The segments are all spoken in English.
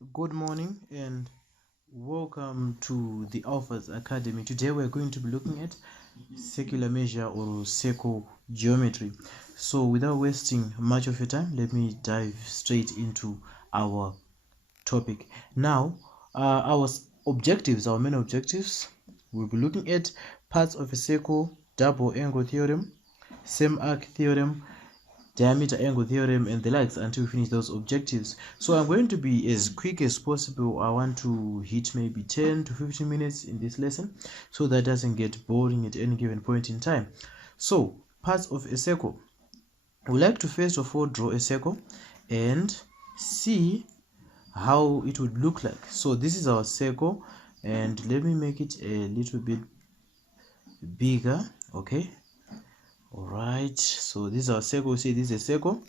Good morning and welcome to the Alphas Academy. Today we're going to be looking at circular measure or circle geometry. So without wasting much of your time, let me dive straight into our topic. Now, our main objectives, we'll be looking at parts of a circle, double angle theorem, same arc theorem, diameter angle theorem, and the likes until we finish those objectives. So I'm going to be as quick as possible. I want to hit maybe 10 to 15 minutes in this lesson so that doesn't get boring at any given point in time. So parts of a circle, we like to first of all draw a circle and see how it would look like. So this is our circle, and let me make it a little bit bigger. Okay, all right, so this is our circle. See, this is a circle,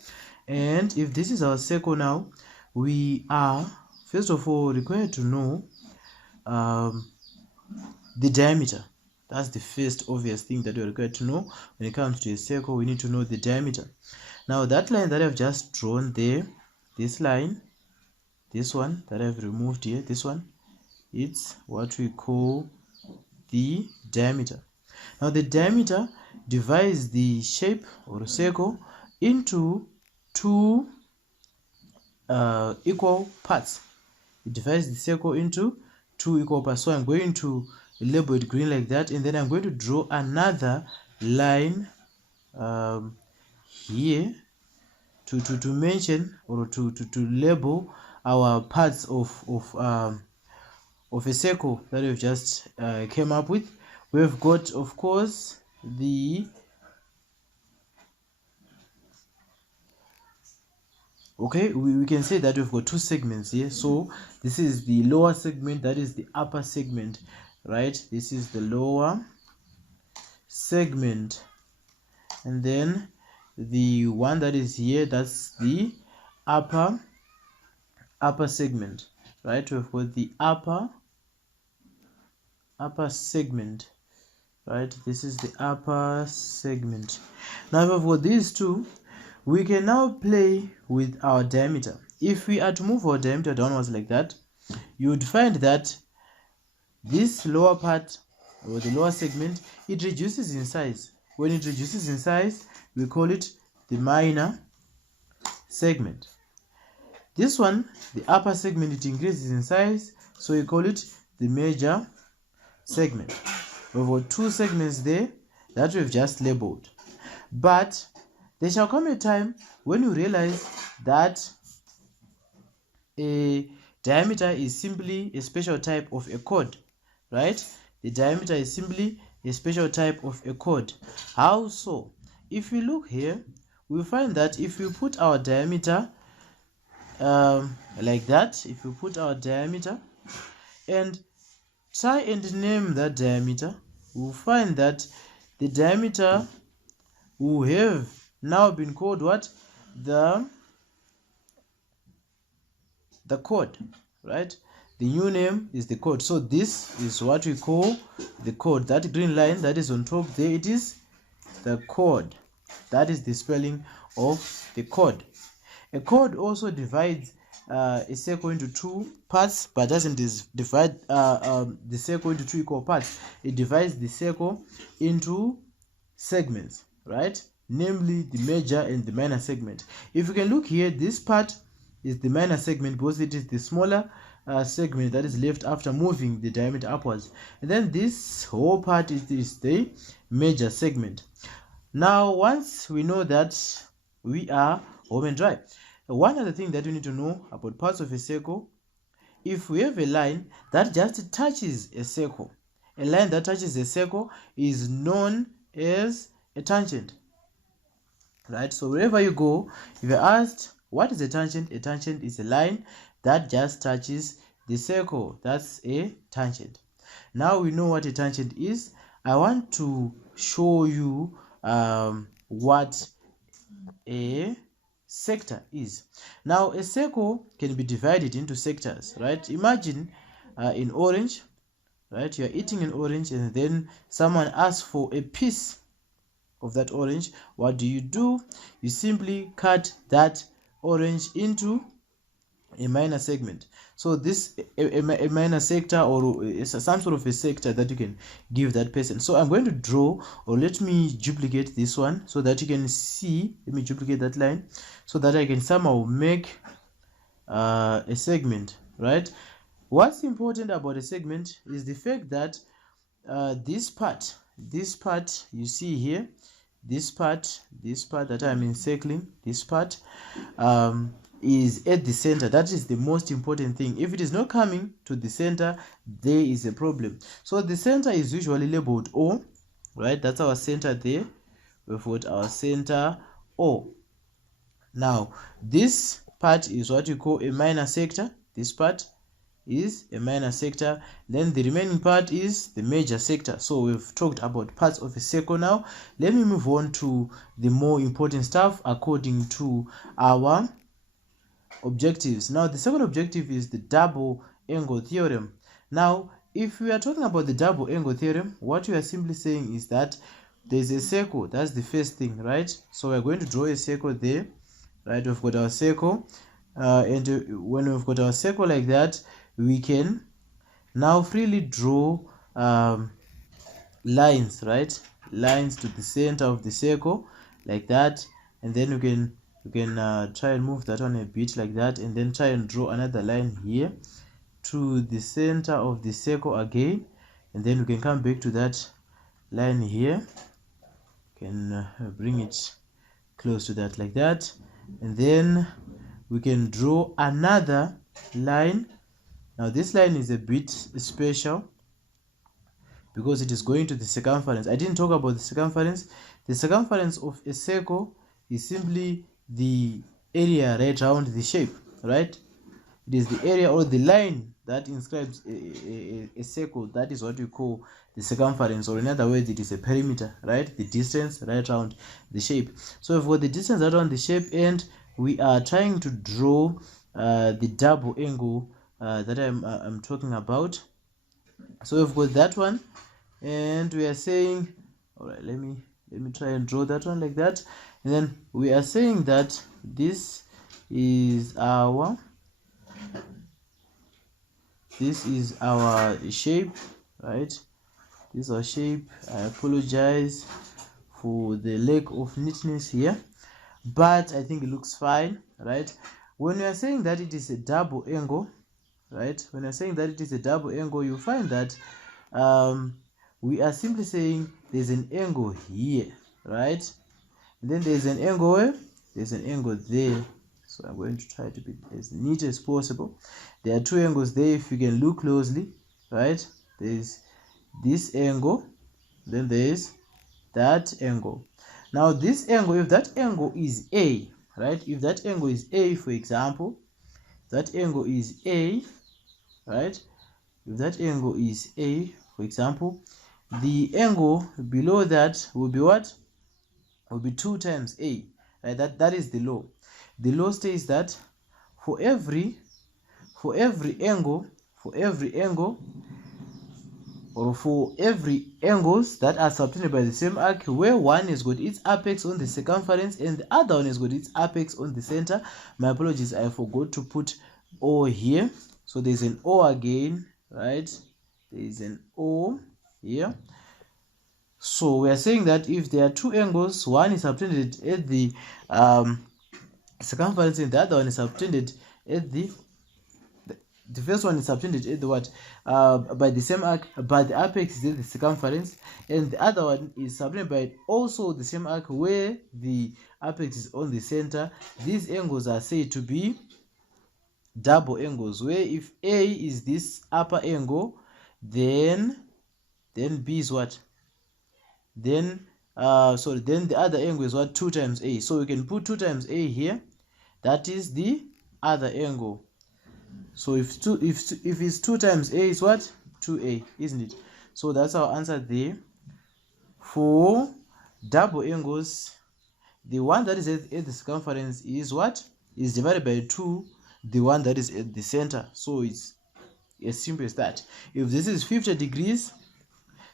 and if this is our circle, now we are first of all required to know the diameter. That's the first obvious thing that we're required to know when it comes to a circle. We need to know the diameter. Now that line that I've just drawn there, this line, this one that I've removed here, this one, it's what we call the diameter. Now the diameter divides the shape or circle into two equal parts. It divides the circle into two equal parts. So I'm going to label it green like that, and then I'm going to draw another line here to mention or to label our parts of a circle that we've just came up with. We've got, of course, we can say that we've got two segments here. So this is the lower segment, that is the upper segment, right? This is the lower segment, and then the one that is here, that's the upper segment, right? We've got the upper segment, right? This is the upper segment. Now if we've got these two, we can now play with our diameter. If we are to move our diameter downwards like that, you would find that this lower part or the lower segment, it reduces in size. When it reduces in size, we call it the minor segment. This one, the upper segment, it increases in size, so we call it the major segment. We've got two segments there that we've just labeled, but there shall come a time when you realize that a diameter is simply a special type of a chord, right? The diameter is simply a special type of a chord. How so? If we look here, we find that if we put our diameter like that, if we put our diameter and try and name that diameter, we'll find that the diameter will have now been called what? The chord, right? The new name is the chord. So this is what we call the chord. That green line that is on top there, it is the chord. That is the spelling of the chord. A chord also divides a circle into two parts, but doesn't divide the circle into two equal parts. It divides the circle into segments, right? Namely the major and the minor segment. If you can look here, this part is the minor segment because it is the smaller segment that is left after moving the diameter upwards, and then this whole part is the major segment. Now once we know that, we are home and dry. One other thing that we need to know about parts of a circle, if we have a line that just touches a circle, a line that touches a circle is known as a tangent, right? So wherever you go, if you're asked what is a tangent is a line that just touches the circle. That's a tangent. Now we know what a tangent is. I want to show you what a sector is. Now a circle can be divided into sectors, right? Imagine in orange, right? You're eating an orange and then someone asks for a piece of that orange. What do? You simply cut that orange into a minor segment. So this a minor sector, or some sort of a sector that you can give that person. So I'm going to draw, or let me duplicate this one so that you can see. Let me duplicate that line so that I can somehow make a segment, right? What's important about a segment is the fact that this part you see here, this part that I'm encircling, this part is at the center. That is the most important thing. If it is not coming to the center, there is a problem. So the center is usually labeled O, right? That's our center there. We've got our center O. Now this part is what we call a minor sector. This part is a minor sector, then the remaining part is the major sector. So we've talked about parts of a circle. Now let me move on to the more important stuff according to our objectives. Now the second objective is the double angle theorem. Now if we are talking about the double angle theorem, what we are simply saying is that there's a circle. That's the first thing, right? So we're going to draw a circle there, right? We've got our circle, and when we've got our circle like that, we can now freely draw lines, right? Lines to the center of the circle like that, and then you can try and move that one a bit like that, and then try and draw another line here to the center of the circle again, and then we can come back to that line here. You can bring it close to that like that, and then we can draw another line. Now this line is a bit special because it is going to the circumference. I didn't talk about the circumference. The circumference of a circle is simply the area right around the shape, right? It is the area or the line that inscribes a circle. That is what we call the circumference, or in other words, it is a perimeter, right? The distance right around the shape. So we've got the distance right around the shape, and we are trying to draw the double angle that I'm talking about. So we've got that one, and we are saying, all right, let me try and draw that one like that, and then we are saying that this is our shape, right? This is our shape. I apologize for the lack of neatness here, but I think it looks fine, right? When we are saying that it is a double angle, right? When you're saying that it is a double angle, you find that we are simply saying there's an angle here, right? And then there's an angle where? There's an angle there. So I'm going to try to be as neat as possible. There are two angles there. If you can look closely, right? There's this angle, then there's that angle. Now this angle, if that angle is A, right? If that angle is A, for example, that angle is A, right? If that angle is A, for example, the angle below that will be what? Will be 2 times A, right? That is the law. The law states that for every angle, or for every angles that are subtended by the same arc, where one has got its apex on the circumference and the other one has got its apex on the center. My apologies, I forgot to put O here. So there's an O again, right? There is an O here. So we are saying that if there are two angles, one is subtended at the circumference and the other one is subtended at the first one is subtended at the what? By the same arc, but the apex is at the circumference, and the other one is subtended by also the same arc where the apex is on the center. These angles are said to be double angles, where if A is this upper angle, then B is what? Then the other angle is what? 2 times A. So we can put 2 times A here. That is the other angle. So if it's 2 times A is what? 2A, isn't it? So that's our answer there. For double angles, the one that is at the circumference is what? Is divided by 2, the one that is at the center. So it's as simple as that. If this is 50 degrees,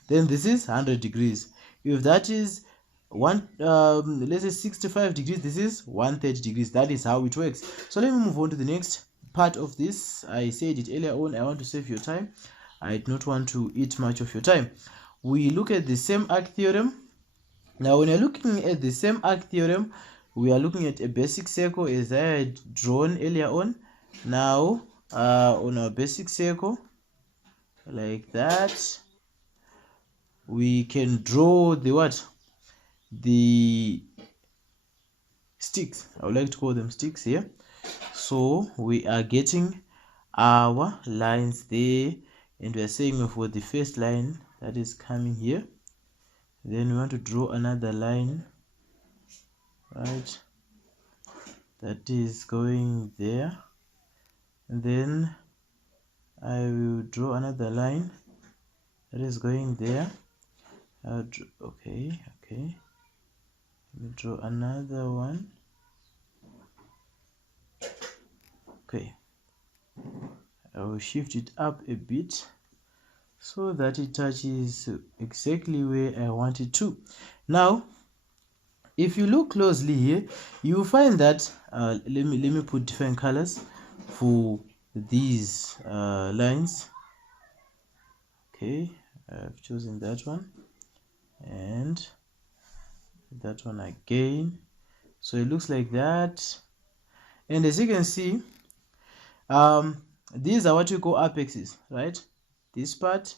then this is 100 degrees. If that is let's say 65 degrees, this is 130 degrees. That is how it works. So let me move on to the next part of this. I said it earlier on, I want to save your time. I do not want to eat much of your time. We look at the same arc theorem. Now when you're looking at the same arc theorem, we are looking at a basic circle as I had drawn earlier on. Now on our basic circle, like that, we can draw the what? The sticks. I would like to call them sticks here. So we are getting our lines there, and we are saying for the first line that is coming here, then we want to draw another line, right, that is going there, and then I will draw another line that is going there. Okay, let me draw another one. Okay, I will shift it up a bit so that it touches exactly where I want it to. Now if you look closely here, you will find that let me put different colors for these lines. Okay, I've chosen that one and that one again, so it looks like that. And as you can see, these are what we call apexes, right? This part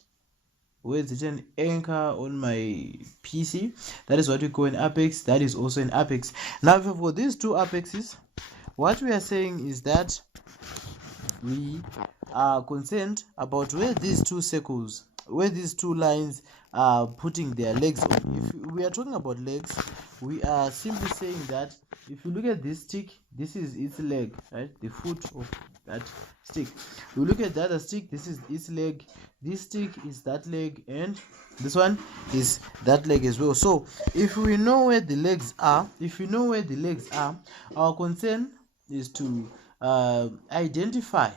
where it's an anchor on my PC, that is what we call an apex. That is also an apex. Now for these two apexes, what we are saying is that we are concerned about where these two circles, where these two lines are putting their legs on. If we are talking about legs, we are simply saying that if you look at this stick, this is its leg, right? The foot of that stick. We look at the other stick, this is its leg, this stick is that leg, and this one is that leg as well. So if we know where the legs are, our concern is to identify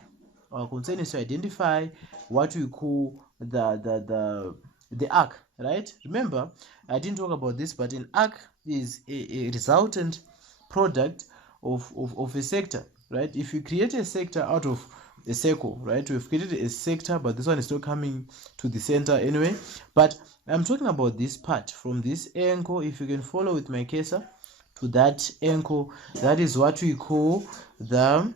what we call the arc, right? Remember, I didn't talk about this, but an arc is a resultant product of a sector, right? If you create a sector out of a circle, right, we've created a sector, but this one is still coming to the center anyway. But I'm talking about this part from this angle. If you can follow with my cursor to that angle, that is what we call the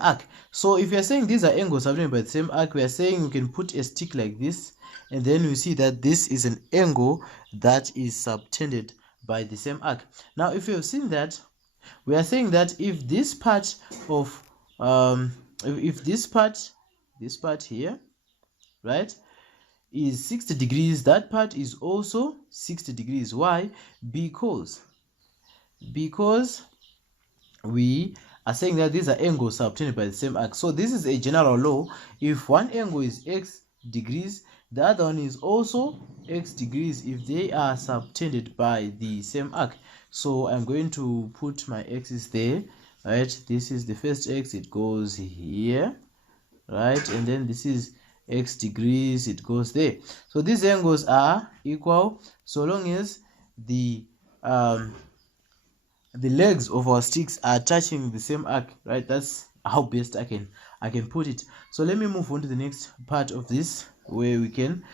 arc. So if you're saying these are angles subtended by the same arc, we are saying we can put a stick like this, and then we see that this is an angle that is subtended by the same arc. Now if you have seen that, we are saying that if this part of if this part here, right, is 60 degrees, that part is also 60 degrees. Why? Because we are saying that these are angles subtended by the same arc. So this is a general law. If one angle is x degrees, the other one is also x degrees if they are subtended by the same arc. So I'm going to put my x's there, right? This is the first x, it goes here, right? And then this is x degrees, it goes there. So these angles are equal so long as the legs of our sticks are touching the same arc, right? That's how best I can put it. So let me move on to the next part of this, where we can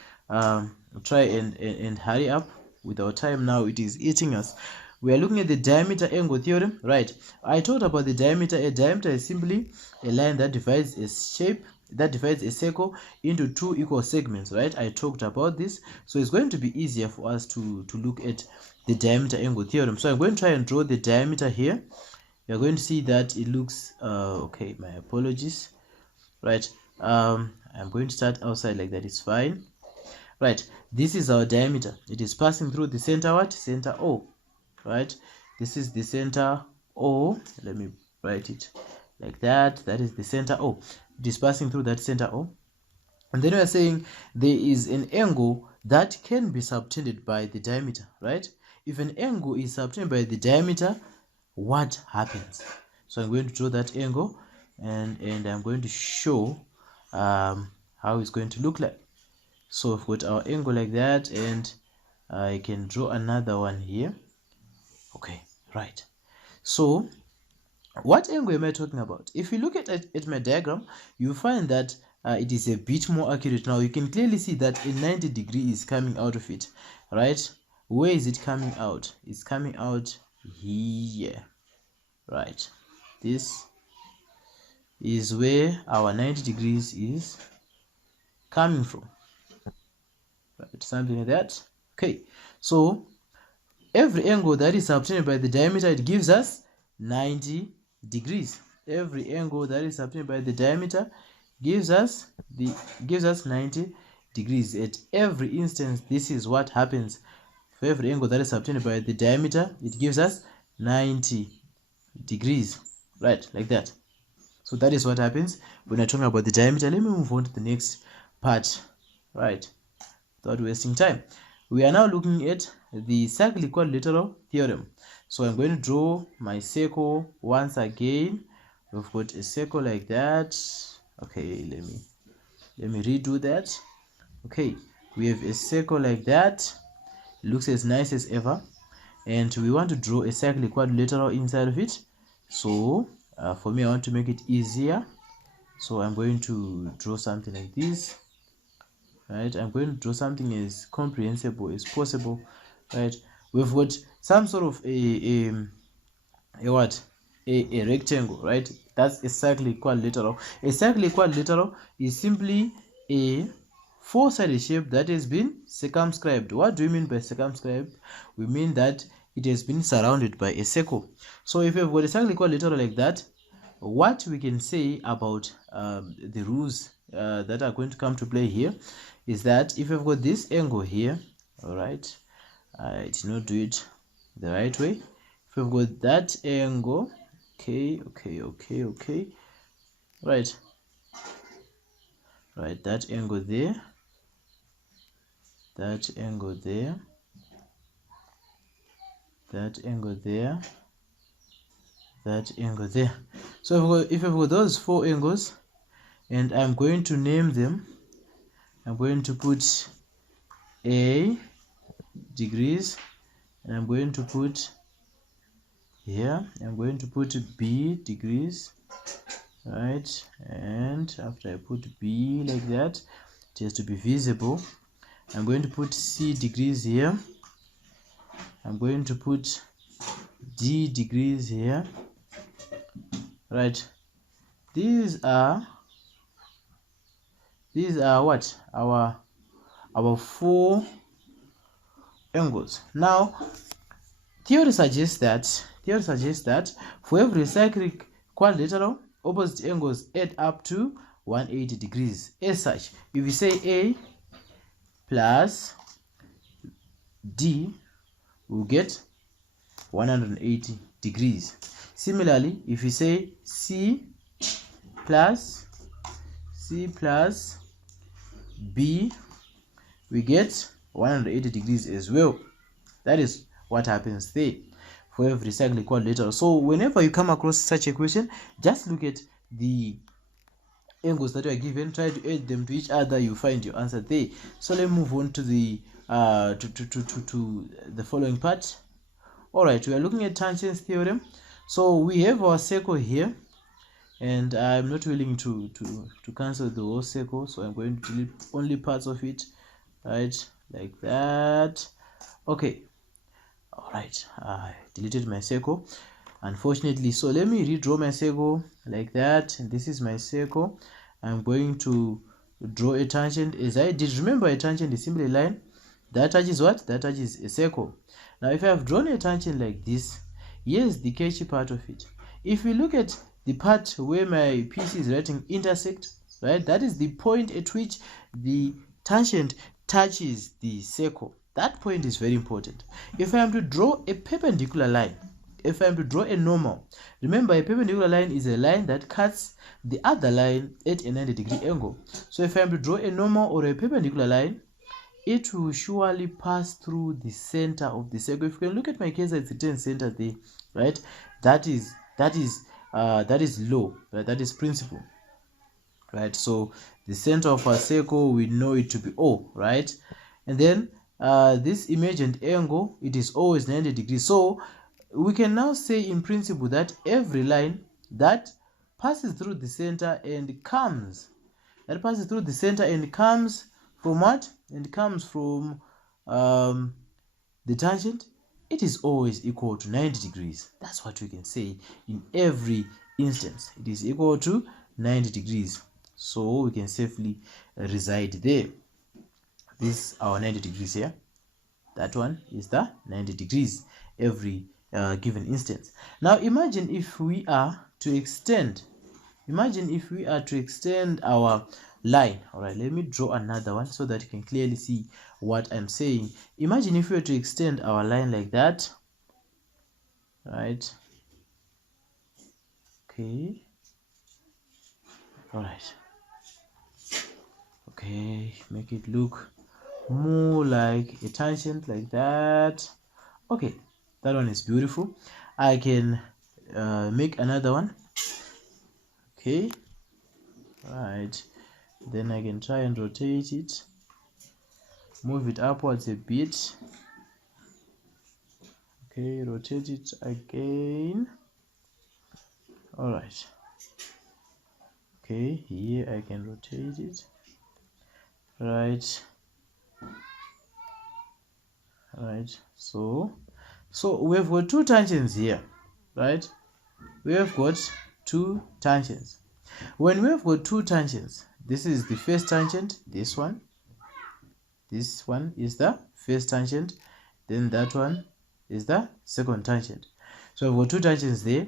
try and hurry up with our time. Now it is eating us. We are looking at the diameter angle theorem, right? I talked about the diameter. A diameter is simply a line that divides a circle into two equal segments, right? I talked about this, so it's going to be easier for us to look at the diameter angle theorem. So I'm going to try and draw the diameter here. You're going to see that it looks okay, my apologies, right? I'm going to start outside like that, it's fine, right? This is our diameter. It is passing through the center, what? Center O, right? This is the center O. Let me write it like that. That is the center O. It is passing through that center O. And then we are saying there is an angle that can be subtended by the diameter, right? If an angle is subtended by the diameter, what happens? So I'm going to draw that angle, and I'm going to show how it's going to look like. So we've got our angle like that, and I can draw another one here. Okay, right. So What angle am I talking about? If you look at my diagram, you find that it is a bit more accurate. Now you can clearly see that a 90 degree is coming out of it, right? Where is it coming out? It's coming out here, right? This is where our 90 degrees is coming from, right? Something like that. Okay, so every angle that is obtained by the diameter, it gives us 90 degrees. Every angle that is obtained by the diameter gives us 90 degrees. At every instance, this is what happens. For every angle that is obtained by the diameter, it gives us 90 degrees, right? Like that. So that is what happens when I'm talking about the diameter. Let me move on to the next part, right? Without wasting time. We are now looking at the cyclic quadrilateral theorem. So I'm going to draw my circle once again. We've got a circle like that. Okay, let me redo that. Okay, we have a circle like that. It looks as nice as ever, and we want to draw a cyclic quadrilateral inside of it. So for me, I want to make it easier, so I'm going to draw something like this, right? I'm going to draw something as comprehensible as possible, right? We've got some sort of a rectangle, right? That's a cyclic quadrilateral. A cyclic quadrilateral is simply a four-sided shape that has been circumscribed. What do we mean by circumscribed? We mean that it has been surrounded by a circle. So if you've got a cyclic quadrilateral like that, what we can say about the rules that are going to come to play here is that if you've got this angle here, all right, I did not do it the right way. If you've got that angle, okay, right, that angle there, that angle there, that angle there, that angle there. So if I've got those four angles, and I'm going to name them, I'm going to put A degrees, and I'm going to put here, I'm going to put B degrees, right? And after I put B like that, it has to be visible. I'm going to put C degrees here. I'm going to put D degrees here, right? These are what? Our four angles. Now theory suggests that for every cyclic quadrilateral, opposite angles add up to 180 degrees. As such, if you say A plus D, we'll get 180 degrees. Similarly, if you say C plus B, we get 180 degrees as well. That is what happens there for every cyclic quadrilateral. So whenever you come across such a question, just look at the angles that you are given, try to add them to each other, you find your answer there. So let's move on to the the following part. All right, we are looking at tangents theorem. So we have our circle here, and I'm not willing to cancel the whole circle, so I'm going to delete only parts of it, right, like that. Okay, all right, I deleted my circle, unfortunately. So let me redraw my circle like that, and this is my circle. I'm going to draw a tangent as I did. Remember, a tangent is simply a line that touches what? That touches a circle. Now if I have drawn a tangent like this, here's the catchy part of it. If we look at the part where my PC is writing intersect, right, that is the point at which the tangent touches the circle. That point is very important. If I am to draw a perpendicular line, if I am to draw a normal, remember a perpendicular line is a line that cuts the other line at a 90-degree angle. So if I am to draw a normal or a perpendicular line, it will surely pass through the center of the circle. If you can look at my case, it's written center there, right? That is law, right? That is principle, right? So the center of a circle, we know it to be O, right? And then this imagined angle, it is always 90 degrees. So we can now say in principle that every line that passes through the center and comes. That passes through the center and comes from what? And comes from the tangent. It is always equal to 90 degrees. That's what we can say in every instance. It is equal to 90 degrees. So we can safely reside there. This is our 90 degrees here. That one is the 90 degrees every given instance. Now imagine if we are to extend. Imagine if we are to extend our line. All right, let me draw another one so that you can clearly see what I'm saying. Imagine if we were to extend our line like that. Right. Okay. All right. Okay, make it look more like a tangent like that. Okay, that one is beautiful. I can make another one. Okay, right, then I can try and rotate it, move it upwards a bit. Okay, rotate it again. All right. Okay, here I can rotate it. Right. So we've got two tangents here, right? We have got two tangents. When we have got two tangents, this is the first tangent, this one is the first tangent, then that one is the second tangent. So we've got two tangents there.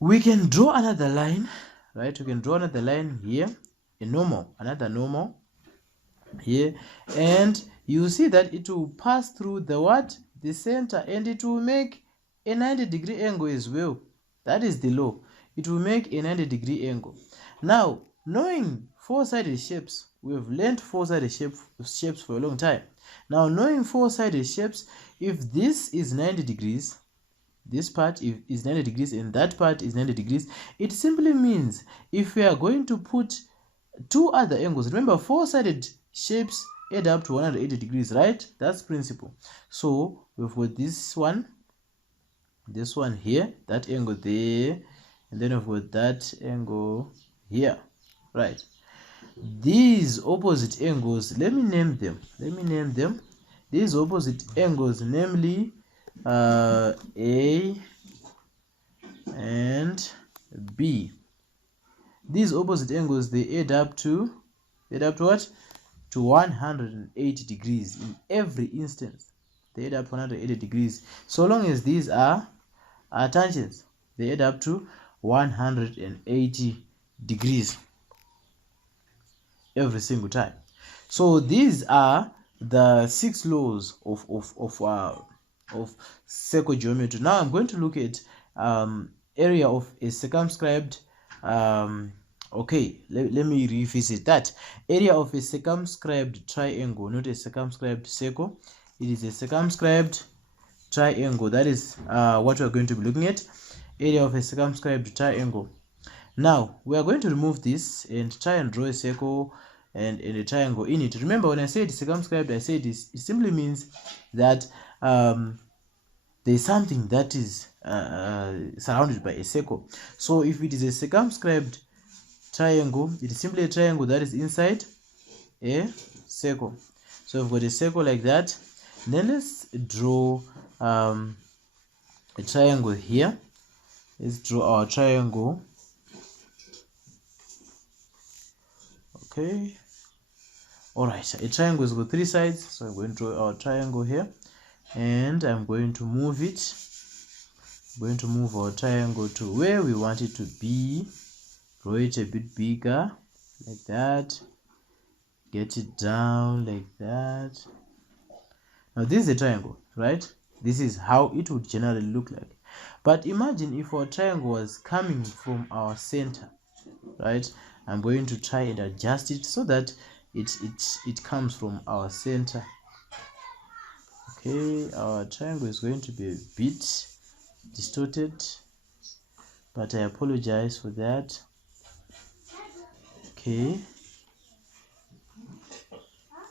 We can draw another line, right? We can draw another line here, another normal here, and you see that it will pass through the center, and it will make a 90-degree angle as well. That is the law. It will make a 90-degree angle. Now, knowing four-sided shapes, we have learned four-sided shapes for a long time. Now, knowing four-sided shapes, if this is 90 degrees, this part is 90 degrees, and that part is 90 degrees, it simply means if we are going to put two other angles, remember four-sided shapes add up to 180 degrees, right? That's principle. So we've got this one here, that angle there, and then we've got that angle here, right? These opposite angles, let me name them. These opposite angles, namely A and B. These opposite angles, they add up to what? To 180 degrees in every instance. They add up to 180 degrees. So long as these are tangents, they add up to 180 degrees every single time. So these are the 6 laws of circle geometry. Now I'm going to look at area of a circumscribed okay, let me revisit that. Area of a circumscribed triangle, not a circumscribed circle. It is a circumscribed triangle. That is what we're going to be looking at. Area of a circumscribed triangle. Now, we are going to remove this and try and draw a circle and a triangle in it. Remember, when I said circumscribed, I said it simply means that there's something that is surrounded by a circle. So if it is a circumscribed triangle, it is simply a triangle that is inside a circle. So we've got a circle like that. Then let's draw a triangle here. Let's draw our triangle. Okay. Alright, a triangle has got 3 sides. So I'm going to draw our triangle here. And I'm going to move it. I'm going to move our triangle to where we want it to be. Draw it a bit bigger, like that. Get it down like that. Now this is a triangle, right? This is how it would generally look like. But imagine if our triangle was coming from our center, right? I'm going to try and adjust it so that it comes from our center. Okay, our triangle is going to be a bit distorted, but I apologize for that. Okay.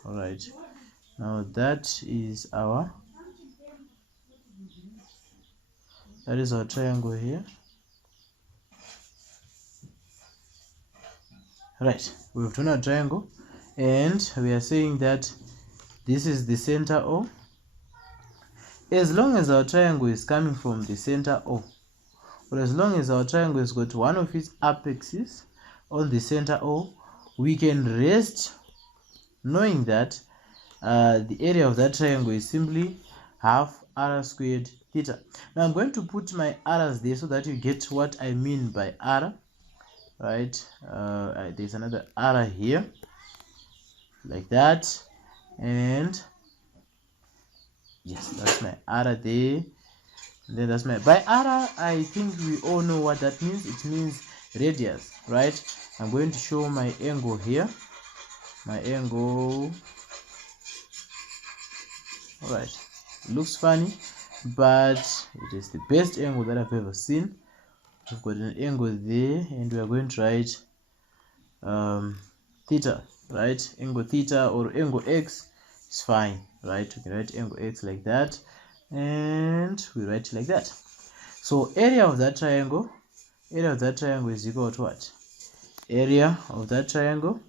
All right. Now that is our triangle here. Right, we've drawn a triangle, and we are saying that this is the center O. As long as our triangle is coming from the center O, or as long as our triangle has got one of its apexes on the center O, we can rest knowing that the area of that triangle is simply half r squared theta. Now I'm going to put my r's there so that you get what I mean by r. Right, there's another r here, like that, and yes, that's my r there. And then that's my, by r, I think we all know what that means. It means radius, right? I'm going to show my angle here. My angle, all right, looks funny, but it is the best angle that I've ever seen. We've got an angle there, and we are going to write theta, right? Angle theta or angle x is fine, right? We can write angle x like that, and we write it like that. So area of that triangle is equal to what? Area of that triangle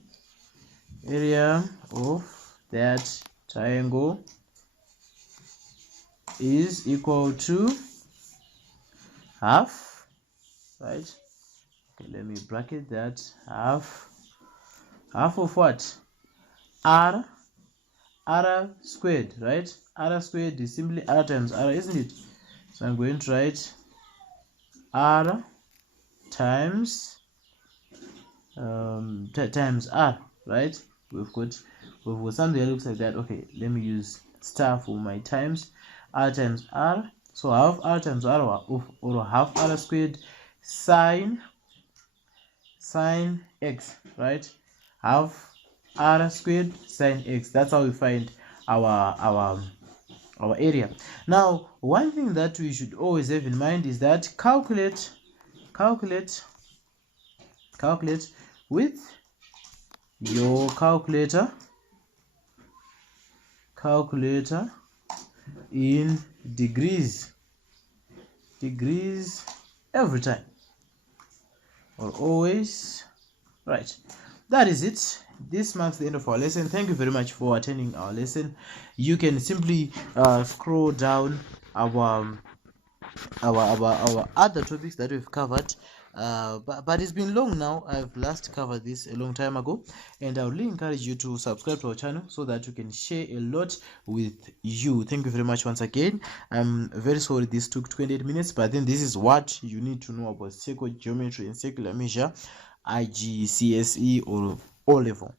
is equal to half, right? Okay, let me bracket that. Half of what? R squared, right? R squared is simply r times r, isn't it? So I'm going to write r times times r, right? We've got something that looks like that. Okay, let me use star for my times. R times r, so half r times r, or half r squared sine x, right? Half r squared sine x. That's how we find our area. Now, one thing that we should always have in mind is that calculate with your calculator in degrees every time, or always, right? That is it. This marks the end of our lesson. Thank you very much for attending our lesson. You can simply scroll down our other topics that we've covered, but it's been long now. I've last covered this a long time ago, and I would really encourage you to subscribe to our channel so that you can share a lot with you. Thank you very much once again. I'm very sorry this took 28 minutes, but then this is what you need to know about circle geometry and circular measure, IGCSE or O level.